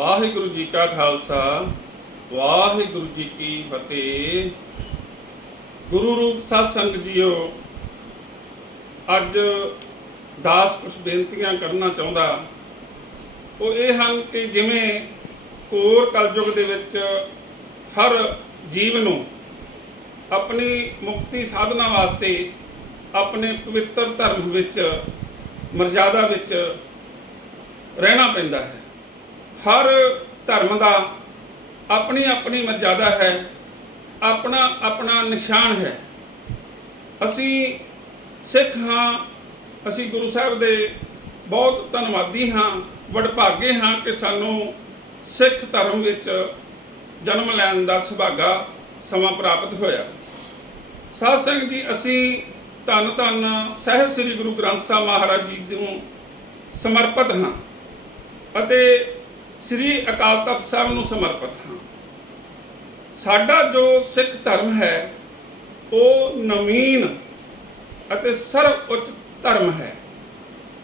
ਵਾਹਿਗੁਰੂ ਜੀ ਕਾ ਖਾਲਸਾ, ਵਾਹਿਗੁਰੂ ਜੀ ਕੀ ਫਤਿਹ। ਗੁਰੂ ਰੂਪ ਸਾਧ ਸੰਗਤ ਜੀਓ, ਅੱਜ ਦਾਸ ਕੁਝ ਬੇਨਤੀਆਂ ਕਰਨਾ ਚਾਹੁੰਦਾ। ਉਹ ਇਹ ਹਨ ਕਿ ਜਿਵੇਂ ਕੋਰ ਕਲਯੁਗ ਦੇ ਵਿੱਚ ਹਰ ਜੀਵ ਨੂੰ ਆਪਣੀ ਮੁਕਤੀ ਸਾਧਨਾ ਵਾਸਤੇ ਆਪਣੇ ਪਵਿੱਤਰ ਧਰਮ ਵਿੱਚ, ਮਰਜ਼ਾਦਾ ਵਿੱਚ ਰਹਿਣਾ ਪੈਂਦਾ ਹੈ। ਹਰ ਧਰਮ ਦਾ ਆਪਣੀ ਆਪਣੀ ਮਰਜ਼ਾਦਾ ਹੈ, ਆਪਣਾ ਆਪਣਾ ਨਿਸ਼ਾਨ ਹੈ। ਅਸੀਂ ਸਿੱਖ ਹਾਂ, ਅਸੀਂ ਗੁਰੂ ਸਾਹਿਬ ਦੇ ਬਹੁਤ ਧੰਨਵਾਦੀ ਹਾਂ, ਵਡਭਾਗੇ ਹਾਂ ਕਿ ਸਾਨੂੰ ਸਿੱਖ ਧਰਮ ਵਿੱਚ ਜਨਮ ਲੈਣ ਦਾ ਸੁਭਾਗਾ ਸਮਾਂ ਪ੍ਰਾਪਤ ਹੋਇਆ। ਸਾਧ ਸੰਗਤ ਜੀ, ਅਸੀਂ ਧੰਨ ਧੰਨ ਸਾਹਿਬ ਸ੍ਰੀ ਗੁਰੂ ਗ੍ਰੰਥ ਸਾਹਿਬ ਮਹਾਰਾਜ ਜੀ ਨੂੰ ਸਮਰਪਿਤ ਹਾਂ ਅਤੇ ਸ੍ਰੀ ਅਕਾਲ ਤਖਤ ਸਾਹਿਬ ਨੂੰ ਸਮਰਪਿਤ ਹਾਂ। ਸਾਡਾ ਜੋ ਸਿੱਖ ਧਰਮ ਹੈ, ਉਹ ਨਵੀਨ ਅਤੇ ਸਰਵ ਉੱਚ ਧਰਮ ਹੈ।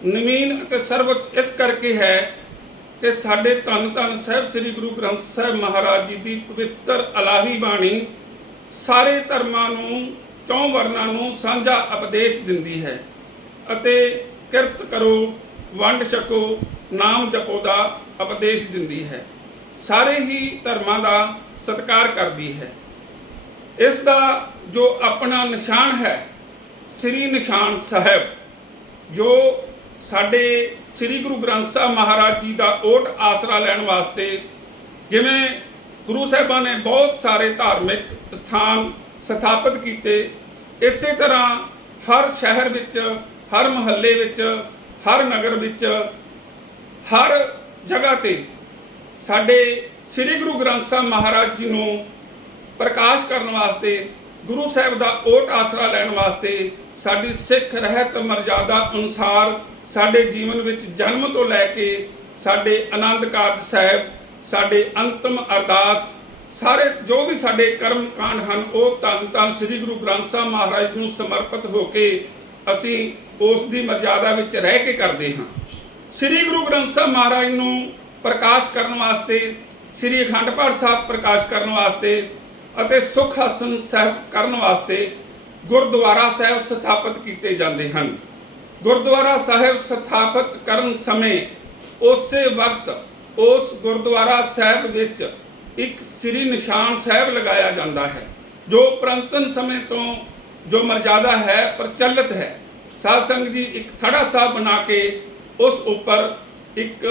ਨਵੀਨ ਅਤੇ ਸਰਵ ਉੱਚ ਇਸ ਕਰਕੇ ਹੈ ਕਿ ਸਾਡੇ ਧੰਨ ਧੰਨ ਸਾਹਿਬ ਸ੍ਰੀ ਗੁਰੂ ਗ੍ਰੰਥ ਸਾਹਿਬ ਮਹਾਰਾਜ ਜੀ ਦੀ ਪਵਿੱਤਰ ਅਲਾਹੀ ਬਾਣੀ ਸਾਰੇ ਧਰਮਾਂ ਨੂੰ, ਚੌਂ ਵਰਨਾਂ ਨੂੰ ਸਾਂਝਾ ਉਪਦੇਸ਼ ਦਿੰਦੀ ਹੈ ਅਤੇ ਕਿਰਤ ਕਰੋ, ਵੰਡ ਛਕੋ, ਨਾਮ ਜਪੋ ਦਾ ਉਪਦੇਸ਼ ਦਿੰਦੀ ਹੈ। ਸਾਰੇ ਹੀ ਧਰਮਾਂ ਦਾ ਸਤਿਕਾਰ ਕਰਦੀ ਹੈ। ਇਸ ਦਾ ਜੋ ਆਪਣਾ ਨਿਸ਼ਾਨ ਹੈ, ਸ੍ਰੀ ਨਿਸ਼ਾਨ ਸਾਹਿਬ, ਜੋ ਸਾਡੇ ਸ੍ਰੀ ਗੁਰੂ ਗ੍ਰੰਥ ਸਾਹਿਬ ਮਹਾਰਾਜ ਜੀ ਦਾ ਓਟ ਆਸਰਾ ਲੈਣ ਵਾਸਤੇ ਜਿਵੇਂ ਗੁਰੂ ਸਾਹਿਬਾਂ ਨੇ ਬਹੁਤ ਸਾਰੇ ਧਾਰਮਿਕ ਸਥਾਨ ਸਥਾਪਿਤ ਕੀਤੇ, ਇਸੇ ਤਰ੍ਹਾਂ ਹਰ ਸ਼ਹਿਰ ਵਿੱਚ, ਹਰ ਮਹੱਲੇ ਵਿੱਚ, ਹਰ ਨਗਰ ਵਿੱਚ, ਹਰ ਜਗ੍ਹਾ ਤੇ ਸਾਡੇ ਸ੍ਰੀ ਗੁਰੂ ਗ੍ਰੰਥ ਸਾਹਿਬ ਮਹਾਰਾਜ ਜੀ ਨੂੰ ਪ੍ਰਕਾਸ਼ ਕਰਨ ਵਾਸਤੇ, ਗੁਰੂ ਸਾਹਿਬ ਦਾ ਓਟ ਆਸਰਾ ਲੈਣ ਵਾਸਤੇ ਸਾਡੀ ਸਿੱਖ ਰਹਿਤ ਮਰਜ਼ਾਦਾ ਅਨੁਸਾਰ ਸਾਡੇ ਜੀਵਨ ਵਿੱਚ ਜਨਮ ਤੋਂ ਲੈ ਕੇ ਸਾਡੇ ਆਨੰਦ ਕਾਰਜ ਸਾਹਿਬ, ਸਾਡੇ ਅੰਤਮ ਅਰਦਾਸ, ਸਾਰੇ ਜੋ ਵੀ ਸਾਡੇ ਕਰਮ ਕਾਂਡ ਹਨ, ਉਹ ਧੰਨ ਧੰਨ ਸ੍ਰੀ ਗੁਰੂ ਗ੍ਰੰਥ ਸਾਹਿਬ ਮਹਾਰਾਜ ਨੂੰ ਸਮਰਪਿਤ ਹੋ ਕੇ ਅਸੀਂ ਉਸ ਦੀ ਮਰਜ਼ਾਦਾ ਵਿੱਚ ਰਹਿ ਕੇ ਕਰਦੇ ਹਾਂ। ਸ੍ਰੀ ਗੁਰੂ ਗ੍ਰੰਥ ਸਾਹਿਬ ਮਹਾਰਾਜ ਨੂੰ ਪ੍ਰਕਾਸ਼ ਕਰਨ ਵਾਸਤੇ, ਸ੍ਰੀ ਅਖੰਡ ਪਾਠ ਸਾਹਿਬ ਪ੍ਰਕਾਸ਼ ਕਰਨ ਵਾਸਤੇ ਅਤੇ ਸੁਖ ਹਸਨ ਸਾਹਿਬ ਕਰਨ ਵਾਸਤੇ ਗੁਰਦੁਆਰਾ ਸਾਹਿਬ ਸਥਾਪਿਤ ਕੀਤੇ ਜਾਂਦੇ ਹਨ। ਗੁਰਦੁਆਰਾ ਸਾਹਿਬ ਸਥਾਪਿਤ ਕਰਨ ਸਮੇਂ ਉਸੇ ਵਕਤ ਉਸ ਗੁਰਦੁਆਰਾ ਸਾਹਿਬ ਵਿੱਚ ਇੱਕ ਸ੍ਰੀ ਨਿਸ਼ਾਨ ਸਾਹਿਬ ਲਗਾਇਆ ਜਾਂਦਾ ਹੈ, ਜੋ ਪ੍ਰੰਤਨ ਸਮੇਂ ਤੋਂ ਜੋ ਮਰਜ਼ਾਦਾ ਹੈ, ਪ੍ਰਚਲਿਤ ਹੈ। ਸਾਧ ਸੰਗਤ ਜੀ ਇੱਕ ਥੜਾ ਸਾਹਿਬ ਬਣਾ ਕੇ ਉਸ ਉੱਪਰ ਇੱਕ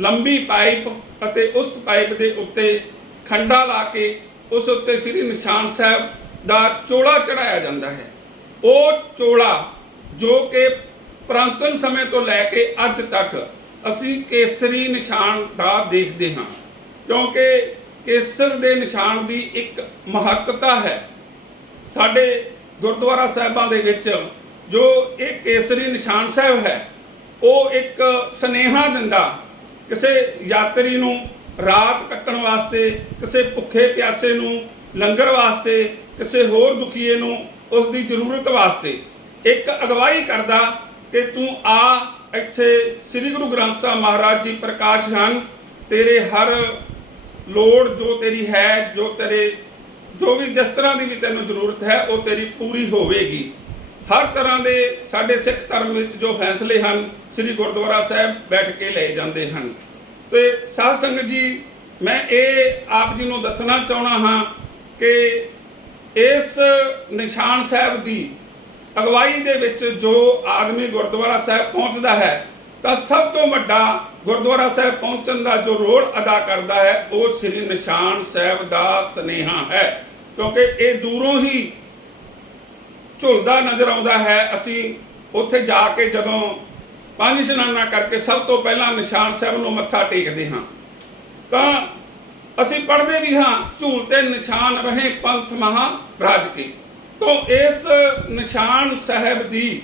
ਲੰਬੀ ਪਾਈਪ ਅਤੇ ਉਸ ਪਾਈਪ ਦੇ ਉੱਤੇ ਖੰਡਾ ਲਾ ਕੇ ਉਸ ਉੱਤੇ ਸ੍ਰੀ ਨਿਸ਼ਾਨ ਸਾਹਿਬ ਦਾ ਚੋਲਾ ਚੜਾਇਆ ਜਾਂਦਾ ਹੈ। ਉਹ ਚੋਲਾ ਜੋ ਕਿ ਪ੍ਰਾਂਤਨ ਸਮੇਂ ਤੋਂ ਲੈ ਕੇ ਅੱਜ ਤੱਕ ਅਸੀਂ ਕੇਸਰੀ ਨਿਸ਼ਾਨ ਦਾ ਦੇਖਦੇ ਹਾਂ, ਕਿਉਂਕਿ ਕੇਸਰ ਦੇ ਨਿਸ਼ਾਨ ਦੀ ਇੱਕ ਮਹੱਤਤਾ ਹੈ। ਸਾਡੇ ਗੁਰਦੁਆਰਾ ਸਾਹਿਬਾਂ ਦੇ ਵਿੱਚ ਜੋ ਇਹ ਕੇਸਰੀ ਨਿਸ਼ਾਨ ਸਾਹਿਬ ਹੈ ਉਹ ਇੱਕ ਸਨੇਹਾ ਦਿੰਦਾ, ਕਿਸੇ ਯਾਤਰੀ ਨੂੰ ਰਾਤ ਕੱਟਣ ਵਾਸਤੇ, ਕਿਸੇ ਭੁੱਖੇ ਪਿਆਸੇ ਨੂੰ ਲੰਗਰ ਵਾਸਤੇ, ਕਿਸੇ ਹੋਰ ਦੁਖੀਏ ਨੂੰ ਉਸ ਦੀ ਜ਼ਰੂਰਤ ਵਾਸਤੇ। ਇੱਕ ਅਗਵਾਈ ਕਰਦਾ ਕਿ ਤੂੰ ਆ, ਇੱਥੇ ਸ੍ਰੀ ਗੁਰੂ ਗ੍ਰੰਥ ਸਾਹਿਬ ਮਹਾਰਾਜ ਜੀ ਪ੍ਰਕਾਸ਼ ਹਨ, ਤੇਰੇ ਹਰ ਲੋੜ ਜੋ ਤੇਰੀ ਹੈ, ਜੋ ਤੇਰੇ, ਜੋ ਵੀ ਜਿਸ ਤਰ੍ਹਾਂ ਦੀ ਵੀ ਤੈਨੂੰ ਜ਼ਰੂਰਤ ਹੈ, ਉਹ ਤੇਰੀ ਪੂਰੀ ਹੋਵੇਗੀ। ਹਰ ਤਰ੍ਹਾਂ ਦੇ ਸਾਡੇ ਸਿੱਖ ਧਰਮ ਵਿੱਚ ਜੋ ਫੈਸਲੇ ਹਨ, ਸ੍ਰੀ ਗੁਰਦੁਆਰਾ ਸਾਹਿਬ ਬੈਠ ਕੇ ਲਏ ਜਾਂਦੇ ਹਨ। ਤੇ ਸਾਧ ਸੰਗਤ ਜੀ, ਮੈਂ ਇਹ ਆਪ ਜੀ ਨੂੰ ਦੱਸਣਾ ਚਾਹਣਾ ਹਾਂ ਕਿ ਇਸ ਨਿਸ਼ਾਨ ਸਾਹਿਬ ਦੀ ਅਗਵਾਈ ਦੇ ਵਿੱਚ ਜੋ ਆਦਮੀ ਗੁਰਦੁਆਰਾ ਸਾਹਿਬ ਪਹੁੰਚਦਾ ਹੈ, ਤਾਂ ਸਭ ਤੋਂ ਵੱਡਾ ਗੁਰਦੁਆਰਾ ਸਾਹਿਬ ਪਹੁੰਚਣ ਦਾ ਜੋ ਰੋਲ ਅਦਾ ਕਰਦਾ ਹੈ, ਉਹ ਸ੍ਰੀ ਨਿਸ਼ਾਨ ਸਾਹਿਬ ਦਾ ਸਨੇਹਾ ਹੈ। ਕਿਉਂਕਿ ਇਹ ਦੂਰੋਂ ਹੀ ਝੁਲਦਾ ਨਜ਼ਰ ਆਉਂਦਾ ਹੈ। ਅਸੀਂ ਉੱਥੇ ਜਾ ਕੇ ਜਦੋਂ ਪੰਜ ਇਸ਼ਨਾਨਾ ਕਰਕੇ ਸਭ ਤੋਂ ਪਹਿਲਾਂ ਨਿਸ਼ਾਨ ਸਾਹਿਬ ਨੂੰ ਮੱਥਾ ਟੇਕਦੇ ਹਾਂ, ਤਾਂ ਅਸੀਂ ਪੜ੍ਹਦੇ ਵੀ ਹਾਂ, ਝੂਲ ਤੇ ਨਿਸ਼ਾਨ ਰਹੇ ਪੰਥ ਮਹਾ ਰਾਜ ਕੀ। ਤੋਂ ਇਸ ਨਿਸ਼ਾਨ ਸਾਹਿਬ ਦੀ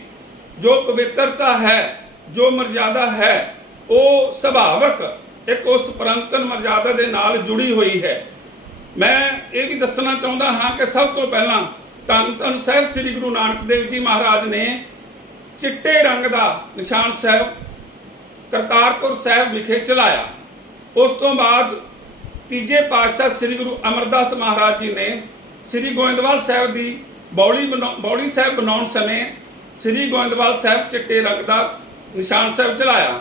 ਜੋ ਪਵਿੱਤਰਤਾ ਹੈ, ਜੋ ਮਰਜ਼ਾਦਾ ਹੈ, ਉਹ ਸੁਭਾਵਕ ਇੱਕ ਉਸ ਪ੍ਰੰਤਨ ਮਰਜ਼ਾਦਾ ਦੇ ਨਾਲ ਜੁੜੀ ਹੋਈ ਹੈ। ਮੈਂ ਇਹ ਵੀ ਦੱਸਣਾ ਚਾਹੁੰਦਾ ਹਾਂ ਕਿ ਸਭ ਤੋਂ ਪਹਿਲਾਂ ਧੰਨ ਧੰਨ ਸਾਹਿਬ ਸ੍ਰੀ ਗੁਰੂ ਨਾਨਕ ਦੇਵ ਜੀ ਮਹਾਰਾਜ ਨੇ ਚਿੱਟੇ ਰੰਗ ਦਾ ਨਿਸ਼ਾਨ ਸਾਹਿਬ ਕਰਤਾਰਪੁਰ ਸਾਹਿਬ ਵਿਖੇ ਚਲਾਇਆ। ਉਸ ਤੋਂ ਬਾਅਦ ਤੀਜੇ ਪਾਤਸ਼ਾਹ ਸ੍ਰੀ ਗੁਰੂ ਅਮਰਦਾਸ ਮਹਾਰਾਜ ਜੀ ਨੇ ਸ੍ਰੀ ਗੋਇੰਦਵਾਲ ਸਾਹਿਬ ਦੀ ਬੌੜੀ ਬਣਾਉ- ਬੌੜੀ ਸਾਹਿਬ ਬਣਾਉਣ ਸਮੇਂ ਸ੍ਰੀ ਗੋਇੰਦਵਾਲ ਸਾਹਿਬ ਚਿੱਟੇ ਰੰਗ ਦਾ ਨਿਸ਼ਾਨ ਸਾਹਿਬ ਚਲਾਇਆ।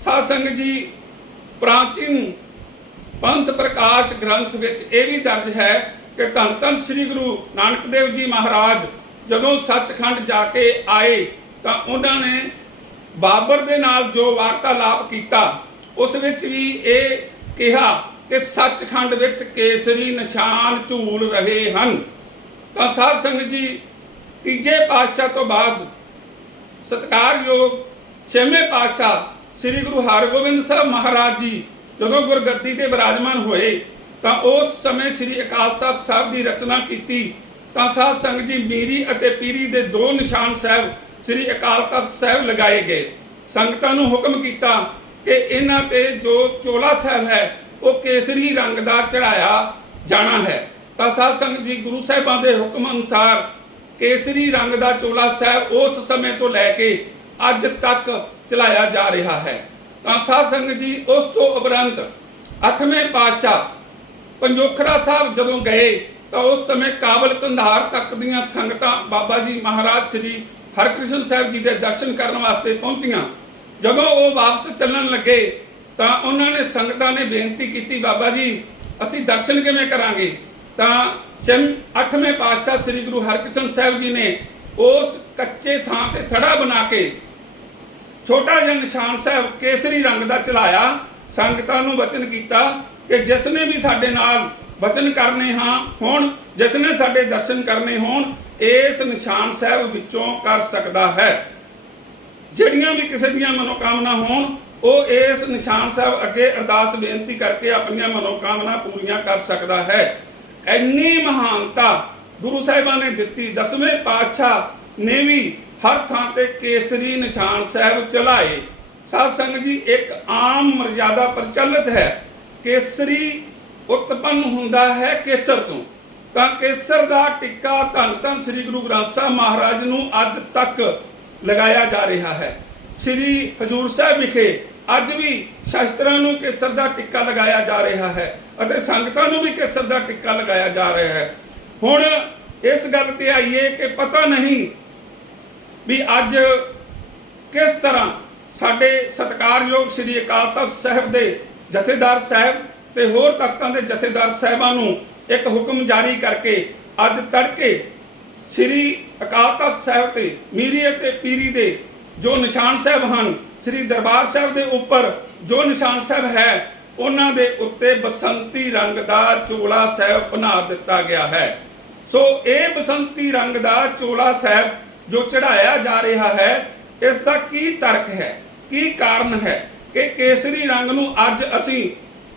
ਸਾਧ ਸੰਗਤ ਜੀ, ਪ੍ਰਾਚੀਨ ਪੰਥ ਪ੍ਰਕਾਸ਼ ਗ੍ਰੰਥ ਵਿੱਚ ਇਹ ਵੀ ਦਰਜ ਹੈ ਕਿ ਧੰਨ ਧੰਨ ਸ੍ਰੀ ਗੁਰੂ ਨਾਨਕ ਦੇਵ ਜੀ ਮਹਾਰਾਜ ਜਦੋਂ ਸੱਚਖੰਡ ਜਾ ਕੇ ਆਏ ਤਾਂ ਉਹਨਾਂ ਨੇ ਬਾਬਰ ਦੇ ਨਾਲ ਜੋ ਵਾਰਤਾਲਾਪ ਕੀਤਾ, ਉਸ ਵਿੱਚ ਵੀ ਇਹ ਕਿਹਾ ਕਿ ਸੱਚਖੰਡ ਵਿੱਚ ਕੇਸਰੀ ਨਿਸ਼ਾਨ ਝੂਲ ਰਹੇ ਹਨ। ਤਾਂ ਸਾਧ ਸੰਗਤ ਜੀ, ਤੀਜੇ ਪਾਤਸ਼ਾਹ ਤੋਂ ਬਾਅਦ ਸਤਿਕਾਰਯੋਗ ਛੇਵੇਂ ਪਾਤਸ਼ਾਹ ਸ੍ਰੀ ਗੁਰੂ ਹਰਗੋਬਿੰਦ ਸਾਹਿਬ ਮਹਾਰਾਜ ਜੀ ਜਦੋਂ ਗੁਰਗੱਦੀ ਤੇ ਬਿਰਾਜਮਾਨ ਹੋਏ ਤਾਂ ਉਸ ਸਮੇਂ ਸ੍ਰੀ ਅਕਾਲ ਤਖਤ ਸਾਹਿਬ ਦੀ ਰਚਨਾ ਕੀਤੀ। ਤਾਂ ਸਾਧ ਸੰਗਤ ਜੀ, ਮੀਰੀ ਅਤੇ ਪੀਰੀ ਦੇ ਦੋ ਨਿਸ਼ਾਨ ਸਾਹਿਬ ਸ੍ਰੀ ਅਕਾਲ ਤਖਤ ਸਾਹਿਬ ਲਗਾਏ ਗਏ। ਸੰਗਤਾਂ ਨੂੰ ਹੁਕਮ ਕੀਤਾ ਕਿ ਇਹਨਾਂ ਤੇ ਜੋ ਚੋਲਾ ਸਾਹਿਬ ਹੈ, ਉਹ ਕੇਸਰੀ ਰੰਗ ਦਾ ਚੜਾਇਆ ਜਾਣਾ ਹੈ। ਤਾਂ ਸਾਧ ਸੰਗਤ ਜੀ, ਗੁਰੂ ਸਾਹਿਬਾਂ ਦੇ ਹੁਕਮ ਅਨੁਸਾਰ ਕੇਸਰੀ ਰੰਗ ਦਾ ਚੋਲਾ ਸਾਹਿਬ ਉਸ ਸਮੇਂ ਤੋਂ ਲੈ ਕੇ ਅੱਜ ਤੱਕ ਚਲਾਇਆ ਜਾ ਰਿਹਾ ਹੈ। ਤਾਂ ਸਾਧ ਸੰਗਤ ਜੀ, ਉਸ ਤੋਂ ਉਪਰੰਤ 8ਵੇਂ ਪਾਤਸ਼ਾਹ ਪੰਜੋਖਰਾ ਸਾਹਿਬ ਜਦੋਂ ਗਏ ਤਾਂ ਉਸ ਸਮੇਂ ਕਾਬਲ ਕੰਧਾਰ ਤੱਕ ਦੀਆਂ ਸੰਗਤਾਂ ਬਾਬਾ ਜੀ ਮਹਾਰਾਜ ਸ੍ਰੀ ਹਰਕ੍ਰਿਸ਼ਨ ਸਾਹਿਬ ਜੀ ਦੇ ਦਰਸ਼ਨ ਕਰਨ ਵਾਸਤੇ ਪਹੁੰਚੀਆਂ। ਜਦੋਂ ਉਹ ਵਾਪਸ ਚੱਲਣ ਲੱਗੇ ਤਾਂ ਉਹਨਾਂ ਨੇ ਸੰਗਤਾਂ ਨੇ ਬੇਨਤੀ ਕੀਤੀ, ਬਾਬਾ ਜੀ, ਅਸੀਂ ਦਰਸ਼ਨ ਕਿਵੇਂ ਕਰਾਂਗੇ? ਤਾਂ ਚੰ 8ਵੇਂ ਪਾਤਸ਼ਾਹ ਸ੍ਰੀ ਗੁਰੂ ਹਰਕ੍ਰਿਸ਼ਨ ਸਾਹਿਬ ਜੀ ਨੇ ਉਸ ਕੱਚੇ ਥਾਂ ਤੇ ਥੜਾ ਬਣਾ ਕੇ ਛੋਟਾ ਜਿਹਾ ਨਿਸ਼ਾਨ ਸਾਹਿਬ ਕੇਸਰੀ ਰੰਗ ਦਾ ਚਲਾਇਆ ਸੰਗਤਾਂ ਨੂੰ ਵਚਨ ਕੀਤਾ। ਕਿ ਜਿਸ ਨੇ ਵੀ ਸਾਡੇ ਨਾਲ ਵਚਨ ਕਰਨੇ ਹਾਂ, ਹੁਣ ਜਿਸ ਨੇ ਸਾਡੇ ਦਰਸ਼ਨ ਕਰਨੇ ਹੋਣ, ਇਸ ਨਿਸ਼ਾਨ ਸਾਹਿਬ ਵਿੱਚੋਂ ਕਰ ਸਕਦਾ ਹੈ। ਜਿਹੜੀਆਂ ਵੀ ਕਿਸੇ ਦੀਆਂ ਮਨੋਕਾਮਨਾ ਹੋਣ, ਉਹ ਇਸ ਨਿਸ਼ਾਨ ਸਾਹਿਬ ਅੱਗੇ ਅਰਦਾਸ ਬੇਨਤੀ ਕਰਕੇ ਆਪਣੀਆਂ ਮਨੋਕਾਮਨਾ ਪੂਰੀਆਂ ਕਰ ਸਕਦਾ ਹੈ। ਇੰਨੀ ਮਹਾਨਤਾ ਗੁਰੂ ਸਾਹਿਬਾਂ ਨੇ ਦਿੱਤੀ, ਦਸਵੇਂ ਪਾਤਸ਼ਾਹ ਨੇ ਵੀ ਹਰ ਥਾਂ ਤੇ ਕੇਸਰੀ ਨਿਸ਼ਾਨ ਸਾਹਿਬ ਚਲਾਏ। ਸਾਧ ਸੰਗਤ ਜੀ, ਇੱਕ ਆਮ ਮਰਜ਼ਾਦਾ ਪ੍ਰਚਲਿਤ ਹੈ। ਕੇਸਰੀ ਉਤਪੰਨ ਹੁੰਦਾ ਹੈ ਕੇਸਰ ਤੋਂ। ਤਾਂ ਕੇਸਰ ਦਾ ਟਿੱਕਾ ਧੰਨ ਧੰਨ ਸ੍ਰੀ ਗੁਰੂ ਗ੍ਰੰਥ ਸਾਹਿਬ ਮਹਾਰਾਜ ਨੂੰ ਅੱਜ ਤੱਕ ਲਗਾਇਆ ਜਾ ਰਿਹਾ ਹੈ। ਸ੍ਰੀ ਹਜੂਰ ਸਾਹਿਬ ਵਿਖੇ ਅੱਜ ਵੀ ਸ਼ਾਸਤਰਾਂ ਨੂੰ ਕੇਸਰ ਦਾ ਟਿੱਕਾ ਲਗਾਇਆ ਜਾ ਰਿਹਾ ਹੈ ਅਤੇ ਸੰਗਤਾਂ ਨੂੰ ਵੀ ਕੇਸਰ ਦਾ ਟਿੱਕਾ ਲਗਾਇਆ ਜਾ ਰਿਹਾ ਹੈ। ਹੁਣ ਇਸ ਗੱਲ ਤੇ ਆਈਏ ਕਿ ਪਤਾ ਨਹੀਂ ਵੀ ਅੱਜ ਕਿਸ ਤਰ੍ਹਾਂ ਸਾਡੇ ਸਤਿਕਾਰਯੋਗ ਸ੍ਰੀ ਅਕਾਲ ਤਖਤ ਸਾਹਿਬ ਦੇ ਜਥੇਦਾਰ ਸਾਹਿਬ ਤੇ ਹੋਰ ਤਖਤਾਂ ਦੇ ਜਥੇਦਾਰ ਸਾਹਿਬਾਂ ਨੂੰ ਇੱਕ ਹੁਕਮ ਜਾਰੀ ਕਰਕੇ ਅੱਜ ਤੜਕੇ ਸ੍ਰੀ ਅਕਾਲ ਤਖਤ ਸਾਹਿਬ ਤੇ ਮੀਰੀ ਅਤੇ ਪੀਰੀ ਦੇ ਜੋ ਨਿਸ਼ਾਨ ਸਾਹਿਬ ਹਨ, ਸ੍ਰੀ ਦਰਬਾਰ ਸਾਹਿਬ ਦੇ ਉੱਪਰ ਜੋ ਨਿਸ਼ਾਨ ਸਾਹਿਬ ਹੈ, ਉਹਨਾਂ ਦੇ ਉੱਤੇ ਬਸੰਤੀ ਰੰਗ ਦਾ ਚੋਲਾ ਸਾਹਿਬ ਬਣਾ ਦਿੱਤਾ ਗਿਆ ਹੈ। ਸੋ ਇਹ ਬਸੰਤੀ ਰੰਗ ਦਾ ਚੋਲਾ ਸਾਹਿਬ ਜੋ ਚੜਾਇਆ ਜਾ ਰਿਹਾ ਹੈ, ਇਸ ਦਾ ਕੀ ਤਰਕ ਹੈ, ਕੀ ਕਾਰਨ ਹੈ? ਕਿ ਕੇਸਰੀ ਰੰਗ ਨੂੰ ਅੱਜ ਅਸੀਂ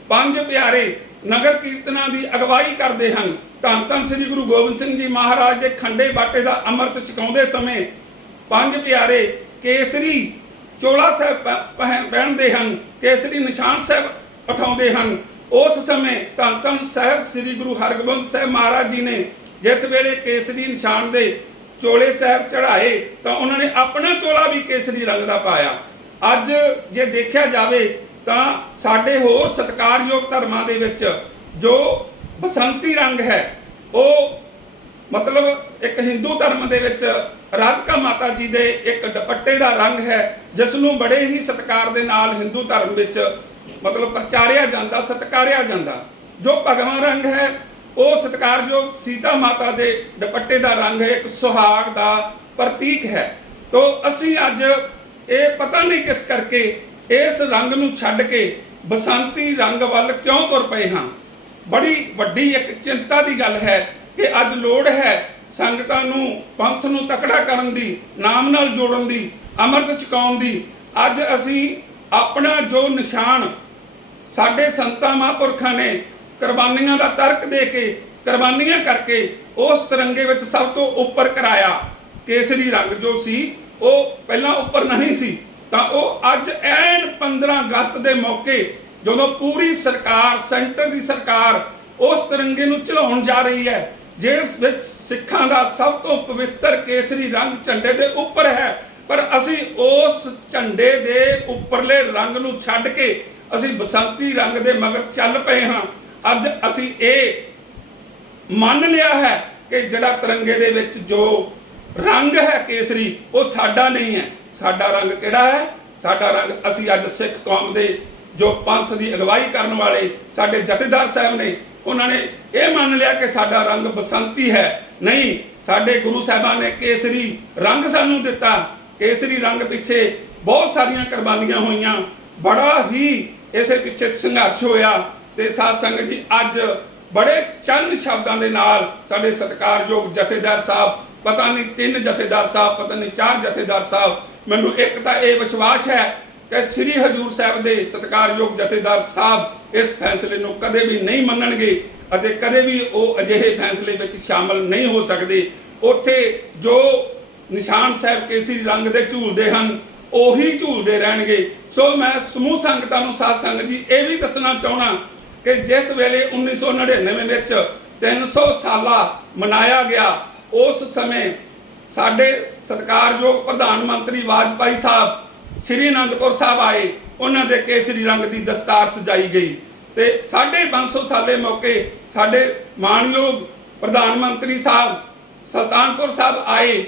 ਪੰਜ ਪਿਆਰੇ ਨਗਰ ਕੀਰਤਨਾਂ ਦੀ ਅਗਵਾਈ ਕਰਦੇ ਹਨ ਧੰਨ ਧੰਨ ਸ੍ਰੀ ਗੁਰੂ ਗੋਬਿੰਦ ਸਿੰਘ ਜੀ ਮਹਾਰਾਜ ਦੇ ਖੰਡੇ ਬਾਟੇ ਦਾ ਅੰਮ੍ਰਿਤ ਛਕਾਉਂਦੇ ਸਮੇਂ ਪੰਜ ਪਿਆਰੇ ਕੇਸਰੀ ਚੋਲਾ ਸਾਹਿਬ ਪ- ਪਹਿਨ- ਪਹਿਨਦੇ ਹਨ, ਕੇਸਰੀ ਨਿਸ਼ਾਨ ਸਾਹਿਬ ਉਠਾਉਂਦੇ ਹਨ। ਉਸ ਸਮੇਂ ਧੰਨ ਧੰਨ ਸਾਹਿਬ ਸ੍ਰੀ ਗੁਰੂ ਹਰਗੋਬਿੰਦ ਸਾਹਿਬ ਮਹਾਰਾਜ ਜੀ ਨੇ ਜਿਸ ਵੇਲੇ ਕੇਸਰੀ ਨਿਸ਼ਾਨ ਦੇ ਚੋਲੇ ਸਾਹਿਬ ਚੜਾਏ ਤਾਂ ਉਹਨਾਂ ਨੇ ਆਪਣਾ ਚੋਲਾ ਵੀ ਕੇਸਰੀ ਰੰਗ ਦਾ ਪਾਇਆ। ਅੱਜ ਜੇ ਦੇਖਿਆ ਜਾਵੇ ਤਾਂ ਸਾਡੇ ਹੋਰ ਸਤਿਕਾਰਯੋਗ ਧਰਮਾਂ ਦੇ ਵਿੱਚ ਜੋ ਬਸੰਤੀ ਰੰਗ ਹੈ, ਉਹ ਮਤਲਬ ਇੱਕ ਹਿੰਦੂ ਧਰਮ ਦੇ ਵਿੱਚ ਰਾਧਿਕਾ ਮਾਤਾ ਜੀ ਦੇ ਇੱਕ ਦੁਪੱਟੇ ਦਾ ਰੰਗ ਹੈ ਜਿਸ ਨੂੰ ਬੜੇ ਹੀ ਸਤਿਕਾਰ ਦੇ ਨਾਲ ਹਿੰਦੂ ਧਰਮ ਵਿੱਚ ਮਤਲਬ ਪ੍ਰਚਾਰਿਆ ਜਾਂਦਾ, ਸਤਿਕਾਰਿਆ ਜਾਂਦਾ। ਜੋ ਭਗਵਾ ਰੰਗ ਹੈ, ਉਹ ਸਤਿਕਾਰਯੋਗ ਸੀਤਾ ਮਾਤਾ ਦੇ ਦੁਪੱਟੇ ਦਾ ਰੰਗ ਹੈ, ਇੱਕ ਸੁਹਾਗ ਦਾ ਪ੍ਰਤੀਕ ਹੈ। ਤੋਂ ਅਸੀਂ ਅੱਜ ਇਹ ਪਤਾ ਨਹੀਂ ਕਿਸ ਕਰਕੇ ਇਸ ਰੰਗ ਨੂੰ ਛੱਡ ਕੇ ਬਸੰਤੀ ਰੰਗ ਵੱਲ ਕਿਉਂ ਤੁਰ ਪਏ ਹਾਂ? ਬੜੀ ਵੱਡੀ ਇੱਕ ਚਿੰਤਾ ਦੀ ਗੱਲ ਹੈ ਕਿ ਅੱਜ ਲੋੜ ਹੈ ਸੰਗਤਾਂ ਨੂੰ ਪੰਥ ਨੂੰ ਤਕੜਾ ਕਰਨ ਦੀ, ਨਾਮ ਨਾਲ ਜੋੜਨ ਦੀ, ਅੰਮ੍ਰਿਤ ਛਕਾਉਣ ਦੀ। ਅੱਜ ਅਸੀਂ ਆਪਣਾ ਜੋ ਨਿਸ਼ਾਨ ਸਾਡੇ ਸੰਤਾਂ ਮਹਾਂਪੁਰਖਾਂ ਨੇ ਕੁਰਬਾਨੀਆਂ ਦਾ ਤਰਕ ਦੇ ਕੇ, ਕੁਰਬਾਨੀਆਂ ਕਰਕੇ ਉਸ ਤਿਰੰਗੇ ਵਿੱਚ ਸਭ ਤੋਂ ਉੱਪਰ ਕਰਾਇਆ, ਕੇਸਰੀ ਰੰਗ ਜੋ ਸੀ ਉਹ ਪਹਿਲਾਂ ਉੱਪਰ ਨਹੀਂ ਸੀ, ਤਾਂ ਉਹ ਅੱਜ ਐਨ 15 ਅਗਸਤ ਦੇ ਮੌਕੇ ਜਦੋਂ ਪੂਰੀ ਸਰਕਾਰ, ਸੈਂਟਰ ਦੀ ਸਰਕਾਰ ਉਸ ਤਿਰੰਗੇ ਨੂੰ ਝਲਾਉਣ ਜਾ ਰਹੀ ਹੈ, ਜਿਸ ਵਿੱਚ ਸਿੱਖਾਂ ਦਾ ਸਭ ਤੋਂ ਪਵਿੱਤਰ ਕੇਸਰੀ ਰੰਗ ਝੰਡੇ ਦੇ ਉੱਪਰ ਹੈ, ਪਰ ਅਸੀਂ ਉਸ ਝੰਡੇ ਦੇ ਉੱਪਰਲੇ ਰੰਗ ਨੂੰ ਛੱਡ ਕੇ ਅਸੀਂ ਬਸੰਤੀ ਰੰਗ ਦੇ ਮਗਰ ਚੱਲ ਪਏ ਹਾਂ। ਅੱਜ ਅਸੀਂ ਇਹ ਮੰਨ ਲਿਆ ਹੈ ਕਿ ਜਿਹੜਾ ਤਿਰੰਗੇ ਦੇ ਵਿੱਚ ਜੋ ਰੰਗ ਹੈ ਕੇਸਰੀ, ਉਹ ਸਾਡਾ ਨਹੀਂ ਹੈ। ਸਾਡਾ ਰੰਗ ਕਿਹੜਾ ਹੈ? ਸਾਡਾ ਰੰਗ ਅਸੀਂ ਅੱਜ ਸਿੱਖ ਕੌਮ ਦੇ ਜੋ ਪੰਥ ਦੀ ਅਗਵਾਈ ਕਰਨ ਵਾਲੇ ਸਾਡੇ ਜਥੇਦਾਰ ਸਾਹਿਬ ਨੇ, ਉਹਨਾਂ ਨੇ ਇਹ ਮੰਨ ਲਿਆ ਕਿ ਸਾਡਾ ਰੰਗ ਬਸੰਤੀ ਹੈ। ਨਹੀਂ, ਸਾਡੇ ਗੁਰੂ ਸਾਹਿਬਾਨ ਨੇ ਕੇਸਰੀ ਰੰਗ ਸਾਨੂੰ ਦਿੱਤਾ। ਕੇਸਰੀ ਰੰਗ ਪਿੱਛੇ ਬਹੁਤ ਸਾਰੀਆਂ ਕੁਰਬਾਨੀਆਂ ਹੋਈਆਂ। ਬੜਾ ਹੀ ਇਸੇ ਪਿੱਛੇ ਸੰਘਰਸ਼ ਹੋਇਆ ਤੇ ਸਾਧ ਸੰਗਤ ਜੀ ਅੱਜ ਬੜੇ ਚੰਨ ਸ਼ਬਦਾਂ ਦੇ ਨਾਲ ਸਾਡੇ ਸਤਿਕਾਰਯੋਗ ਜਥੇਦਾਰ ਸਾਹਿਬ ਪਤਾ ਨਹੀਂ ਤਿੰਨ ਜਥੇਦਾਰ ਸਾਹਿਬ, ਪਤਾ ਨਹੀਂ ਚਾਰ ਜਥੇਦਾਰ ਸਾਹਿਬ। ਮੈਨੂੰ ਇੱਕ ਤਾਂ ਇਹ ਵਿਸ਼ਵਾਸ ਹੈ ਕਿ ਸ੍ਰੀ ਹਜੂਰ ਸਾਹਿਬ ਦੇ ਸਤਿਕਾਰਯੋਗ ਜਥੇਦਾਰ ਸਾਹਿਬ ਇਸ ਫੈਸਲੇ ਨੂੰ ਕਦੇ ਵੀ ਨਹੀਂ ਮੰਨਣਗੇ ਅਤੇ ਕਦੇ ਵੀ ਉਹ ਅਜਿਹੇ ਫੈਸਲੇ ਵਿੱਚ ਸ਼ਾਮਲ ਨਹੀਂ ਹੋ ਸਕਦੇ। ਉੱਥੇ ਜੋ ਨਿਸ਼ਾਨ ਸਾਹਿਬ ਕੇਸਰੀ ਰੰਗ ਦੇ ਝੂਲਦੇ ਹਨ, ਉਹੀ ਝੂਲਦੇ ਰਹਿਣਗੇ। ਸੋ ਮੈਂ ਸਮੂਹ ਸੰਗਤਾਂ ਨੂੰ ਸਾਧ ਸੰਗਤ ਜੀ, ਇਹ ਵੀ ਦੱਸਣਾ ਚਾਹਣਾ ਕਿ ਜਿਸ ਵੇਲੇ 1999 ਵਿੱਚ 300 ਸਾਲਾ ਮਨਾਇਆ ਗਿਆ ਉਸ ਸਮੇਂ ਸਾਡੇ ਸਤਿਕਾਰਯੋਗ ਪ੍ਰਧਾਨ ਮੰਤਰੀ ਵਾਜਪਾਈ ਸਾਹਿਬ, ਸ੍ਰੀ ਅਨੰਦਪੁਰ ਸਾਹਿਬ ਆਏ, ਉਹਨਾਂ ਦੇ ਕੇਸਰੀ ਰੰਗ ਦੀ ਦਸਤਾਰ ਸਜਾਈ ਗਈ ਤੇ ਸਾਡੇ 500 ਸਾਲੇ ਮੌਕੇ ਸਾਡੇ ਮਾਨਯੋਗ ਪ੍ਰਧਾਨ ਮੰਤਰੀ ਸਾਹਿਬ, ਸੁਲਤਾਨਪੁਰ ਸਾਹਿਬ ਆਏ।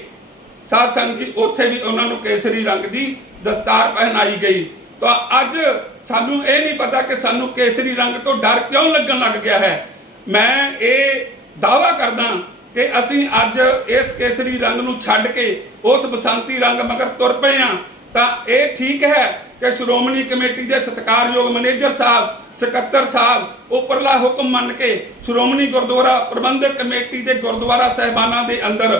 ਸਾਧ ਸੰਗਤ ਜੀ, ਉੱਥੇ ਵੀ ਉਹਨਾਂ ਨੂੰ ਕੇਸਰੀ ਰੰਗ ਦੀ ਦਸਤਾਰ ਪਹਿਨਾਈ ਗਈ। ਤਾਂ ਅੱਜ ਸਾਨੂੰ ਇਹ ਨਹੀਂ ਪਤਾ ਕਿ ਸਾਨੂੰ ਕੇਸਰੀ ਰੰਗ ਤੋਂ ਡਰ ਕਿਉਂ ਲੱਗਣ ਲੱਗ ਗਿਆ ਹੈ। ਮੈਂ ਇਹ ਦਾਵਾ ਕਰਦਾ ਕਿ ਅਸੀਂ ਅੱਜ ਇਸ ਕੇਸਰੀ ਰੰਗ ਨੂੰ ਛੱਡ ਕੇ ਉਸ ਬਸੰਤੀ ਰੰਗ ਮਗਰ ਤੁਰ ਪਏ ਹਾਂ, ਤਾਂ ਇਹ ਠੀਕ ਹੈ ਕਿ ਸ਼੍ਰੋਮਣੀ ਕਮੇਟੀ ਦੇ ਸਤਿਕਾਰਯੋਗ ਮੈਨੇਜਰ ਸਾਹਿਬ, ਸਕੱਤਰ ਸਾਹਿਬ, ਉੱਪਰਲਾ ਹੁਕਮ ਮੰਨ ਕੇ ਸ਼੍ਰੋਮਣੀ ਗੁਰਦੁਆਰਾ ਪ੍ਰਬੰਧਕ ਕਮੇਟੀ ਦੇ ਗੁਰਦੁਆਰਾ ਸਹਿਬਾਨਾਂ ਦੇ ਅੰਦਰ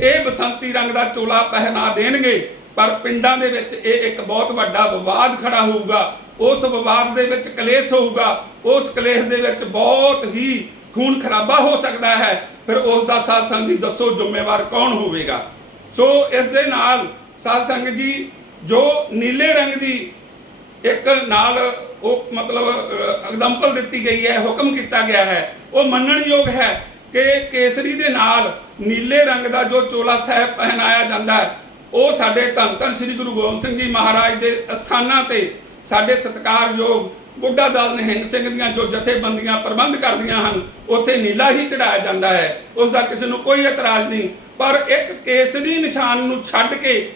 ਇਹ ਬਸੰਤੀ ਰੰਗ ਦਾ ਚੋਲਾ ਪਹਿਨਾ ਦੇਣਗੇ, ਪਰ ਪਿੰਡਾਂ ਦੇ ਵਿੱਚ ਇਹ ਇੱਕ ਬਹੁਤ ਵੱਡਾ ਵਿਵਾਦ ਖੜਾ ਹੋਊਗਾ। ਉਸ ਵਿਵਾਦ ਦੇ ਵਿੱਚ ਕਲੇਸ਼ ਹੋਊਗਾ। ਉਸ ਕਲੇਸ਼ ਦੇ ਵਿੱਚ ਬਹੁਤ ਹੀ ਖੂਨ ਖਰਾਬਾ ਹੋ ਸਕਦਾ ਹੈ, ਫਿਰ ਉਸ ਦਾ ਸਾਧ ਸੰਗਤ ਦੱਸੋ ਜ਼ਿੰਮੇਵਾਰ ਕੌਣ ਹੋਵੇਗਾ। ਸੋ ਇਸ ਦੇ ਨਾਲ ਸਾਧ ਸੰਗਤ ਜੀ ਜੋ ਨੀਲੇ ਰੰਗ ਦੀ ਇੱਕ ਨਾਲ ਉਹ ਮਤਲਬ ਐਗਜ਼ਾਮਪਲ ਦਿੱਤੀ ਗਈ ਹੈ, ਹੁਕਮ ਕੀਤਾ ਗਿਆ ਹੈ, ਉਹ ਮੰਨਣਯੋਗ ਹੈ ਕਿ ਕੇਸਰੀ ਦੇ ਨਾਲ ਨੀਲੇ ਰੰਗ ਦਾ ਜੋ ਚੋਲਾ ਸਾਹਿਬ ਪਹਿਨਾਇਆ ਜਾਂਦਾ ਹੈ, ਉਹ ਸਾਡੇ ਧੰਨ ਧੰਨ ਸ੍ਰੀ ਗੁਰੂ ਗੋਬਿੰਦ ਸਿੰਘ ਜੀ ਮਹਾਰਾਜ ਦੇ ਅਸਥਾਨਾਂ ਤੇ ਸਾਡੇ ਸਤਿਕਾਰਯੋਗ ਬੁੱਢਾ ਦਲ ਨਿਹੰਗ ਸਿੰਘ ਦੀਆਂ ਜੋ ਜਥੇਬੰਦੀਆਂ ਪ੍ਰਬੰਧ ਕਰਦੀਆਂ ਹਨ, ਉੱਥੇ ਨੀਲਾ ਹੀ ਚੜਾਇਆ ਜਾਂਦਾ ਹੈ। ਉਸ ਦਾ ਕਿਸੇ ਨੂੰ ਕੋਈ ਇਤਰਾਜ਼ ਨਹੀਂ। ਪਰ ਇੱਕ ਕੇਸਰੀ ਨਿਸ਼ਾਨ ਨੂੰ ਛੱਡ ਕੇ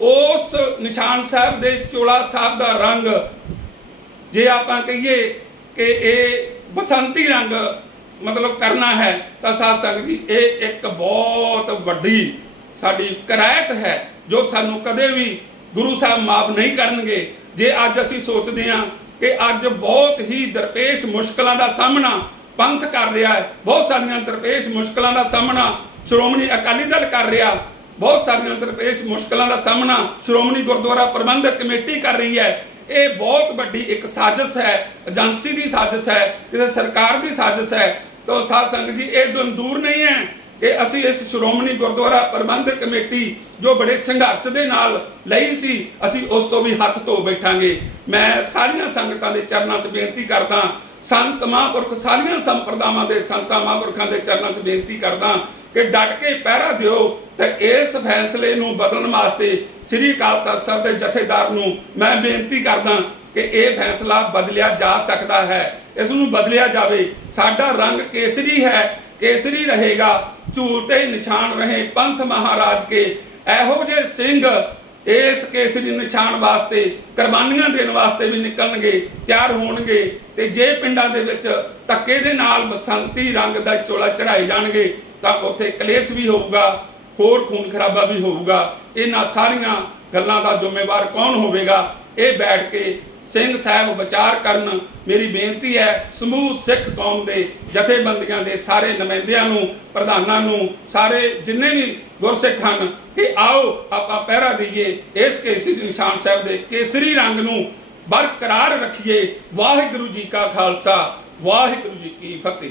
ਉਸ ਨਿਸ਼ਾਨ ਸਾਹਿਬ ਦੇ ਚੋਲਾ ਸਾਹਿਬ ਦਾ ਰੰਗ, ਜੇ ਆਪਾਂ ਕਹੀਏ ਕਿ ਇਹ ਬਸੰਤੀ ਰੰਗ ਮਤਲਬ ਕਰਨਾ ਹੈ, ਤਾਂ ਸਾਧ ਸੰਗਤ ਜੀ, ਇਹ ਇੱਕ ਬਹੁਤ ਵੱਡੀ ਸਾਡੀ ਕਰਾਇਤ ਹੈ, ਜੋ ਸਾਨੂੰ ਕਦੇ ਵੀ ਗੁਰੂ ਸਾਹਿਬ ਮਾਫ ਨਹੀਂ ਕਰਨਗੇ। ਜੇ ਅੱਜ ਅਸੀਂ ਸੋਚਦੇ ਹਾਂ ਕਿ ਅੱਜ ਬਹੁਤ ਹੀ ਦਰਪੇਸ਼ ਮੁਸ਼ਕਲਾਂ ਦਾ ਸਾਹਮਣਾ ਪੰਥ ਕਰ ਰਿਹਾ ਹੈ। ਬਹੁਤ ਸਾਰੀਆਂ ਦਰਪੇਸ਼ ਮੁਸ਼ਕਲਾਂ ਦਾ ਸਾਹਮਣਾ ਸ਼੍ਰੋਮਣੀ ਅਕਾਲੀ ਦਲ ਕਰ ਰਿਹਾ। ਬਹੁਤ ਸਾਰੀਆਂ ਦਰਪੇਸ਼ ਮੁਸ਼ਕਲਾਂ ਦਾ ਸਾਹਮਣਾ ਸ਼੍ਰੋਮਣੀ ਗੁਰਦੁਆਰਾ ਪ੍ਰਬੰਧਕ ਕਮੇਟੀ ਕਰ ਰਹੀ ਹੈ। ਇਹ ਬਹੁਤ ਵੱਡੀ ਇੱਕ ਸਾਜ਼ਿਸ਼ ਹੈ, ਏਜੰਸੀ ਦੀ ਸਾਜ਼ਿਸ਼ ਹੈ ਕਿਸੇ ਸਰਕਾਰ ਦੀ ਸਾਜ਼ਿਸ਼ ਹੈ। ਤਾਂ ਸਾਧ ਸੰਗਤ ਜੀ, ਇਹ ਦਿਨ ਦੂਰ ਨਹੀਂ ਹੈ ਕਿ ਅਸੀਂ ਇਸ ਸ਼੍ਰੋਮਣੀ ਗੁਰਦੁਆਰਾ ਪ੍ਰਬੰਧਕ ਕਮੇਟੀ ਜੋ ਬੜੇ ਸੰਘਰਸ਼ ਦੇ ਨਾਲ ਲਈ ਸੀ, ਅਸੀਂ ਉਸ ਤੋਂ ਵੀ ਹੱਥ ਧੋ ਬੈਠਾਂਗੇ। ਮੈਂ ਸਾਰੀਆਂ ਸੰਗਤਾਂ ਦੇ ਚਰਨਾਂ 'ਚ ਬੇਨਤੀ ਕਰਦਾ, ਸੰਤ ਮਹਾਂਪੁਰਖ ਸਾਰੀਆਂ ਸੰਪਰਦਾਵਾਂ ਦੇ ਸੰਤਾਂ ਮਹਾਂਪੁਰਖਾਂ ਦੇ ਚਰਨਾਂ 'ਚ ਬੇਨਤੀ ਕਰਦਾ ਕਿ ਡਟ ਕੇ ਪਹਿਰਾ ਦਿਓ ਤੇ ਇਸ ਫੈਸਲੇ ਨੂੰ ਬਦਲਣ ਵਾਸਤੇ ਸ੍ਰੀ ਅਕਾਲ ਤਖਤ ਸਾਹਿਬ ਦੇ ਜਥੇਦਾਰ ਨੂੰ ਮੈਂ ਬੇਨਤੀ ਕਰਦਾ ਕਿ ਇਹ ਫੈਸਲਾ ਬਦਲਿਆ ਜਾ ਸਕਦਾ ਹੈ। ਇਸ ਨੂੰ ਬਦਲਿਆ ਜਾਵੇ। ਸਾਡਾ ਰੰਗ ਕੇਸਰੀ ਹੈ, ਕੇਸਰੀ ਰਹੇਗਾ, ਝੂਲ ਤੇ ਨਿਸ਼ਾਨ ਰਹੇ ਪੰਥ ਮਹਾਰਾਜ ਕੇ। ਇਹੋ ਜਿਹੇ ਸਿੰਘ ਇਸ ਕੇਸਰੀ ਨਿਸ਼ਾਨ ਵਾਸਤੇ, ਕੁਰਬਾਨੀਆਂ ਦੇਣ ਵਾਸਤੇ ਵੀ ਨਿਕਲਣਗੇ, ਤਿਆਰ ਹੋਣਗੇ ਤੇ ਜੇ ਪਿੰਡਾਂ ਦੇ ਵਿੱਚ ਧੱਕੇ ਦੇ ਨਾਲ ਬਸੰਤੀ ਰੰਗ ਦਾ ਚੋਲਾ ਚੜਾਏ ਜਾਣਗੇ, ਤਾਂ ਉੱਥੇ ਕਲੇਸ਼ ਵੀ ਹੋਊਗਾ, ਹੋਰ ਖੂਨ ਖਰਾਬਾ ਵੀ ਹੋਊਗਾ। ਇਹਨਾਂ ਸਾਰੀਆਂ ਗੱਲਾਂ ਦਾ ਜ਼ਿੰਮੇਵਾਰ ਕੌਣ ਹੋਵੇਗਾ? ਇਹ ਬੈਠ ਕੇ ਸਿੰਘ ਸਾਹਿਬ ਵਿਚਾਰ ਕਰਨ ਮੇਰੀ ਬੇਨਤੀ ਹੈ, ਸਮੂਹ ਸਿੱਖ ਕੌਮ ਦੇ ਜਥੇਬੰਦੀਆਂ ਦੇ ਸਾਰੇ ਨੁਮਾਇੰਦਿਆਂ ਨੂੰ, ਪ੍ਰਧਾਨਾਂ ਨੂੰ, ਸਾਰੇ ਜਿੰਨੇ ਵੀ ਗੁਰਸਿੱਖ ਹਨ, ਕਿ ਆਓ ਆਪਾਂ ਪਹਿਰਾ ਦਈਏ, ਇਸ ਕੇਸਰੀ ਨਿਸ਼ਾਨ ਸਾਹਿਬ ਦੇ ਕੇਸਰੀ ਰੰਗ ਨੂੰ ਬਰਕਰਾਰ ਰੱਖੀਏ। ਵਾਹਿਗੁਰੂ ਜੀ ਕਾ ਖਾਲਸਾ, ਵਾਹਿਗੁਰੂ ਜੀ ਕੀ ਫਤਿਹ।